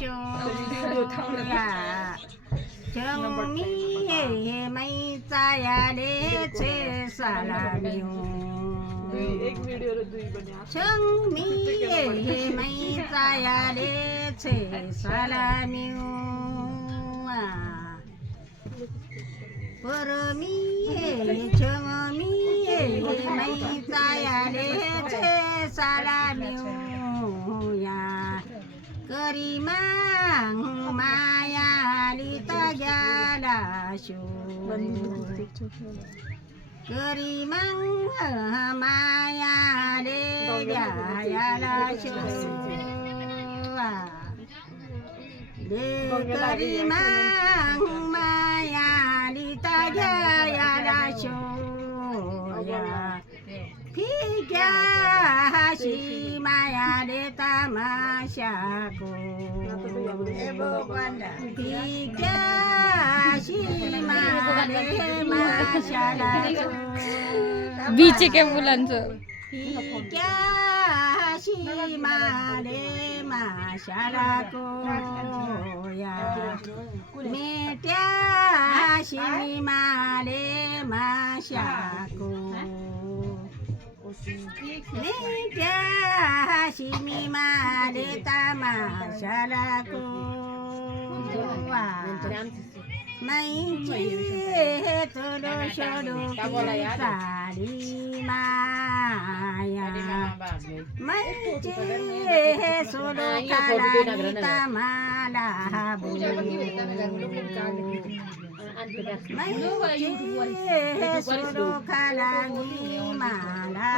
Shoya चमी हे मैचा याले छे सालामियो चमी हे मैचा याले छे सालामियो परमी हे चमी हे मैचा याले छे सालामियो या करी मांग माया लिता गेला शो करी मांग माया ले गेला शो करी मांग माया लिता गेला शो फिक्याशी माया दे तमाशा को फिक्याशी माया दे माशाला बीचे के मुलांचं फिक्याशी माया दे माशाला को या मेट्याशी माया दे माशा को मेट्याशी मी माले तमाशाला को मैची थोडो शोडो साडी माया मैची सोडो कालानी तमाला मैची सोडो कालानी माला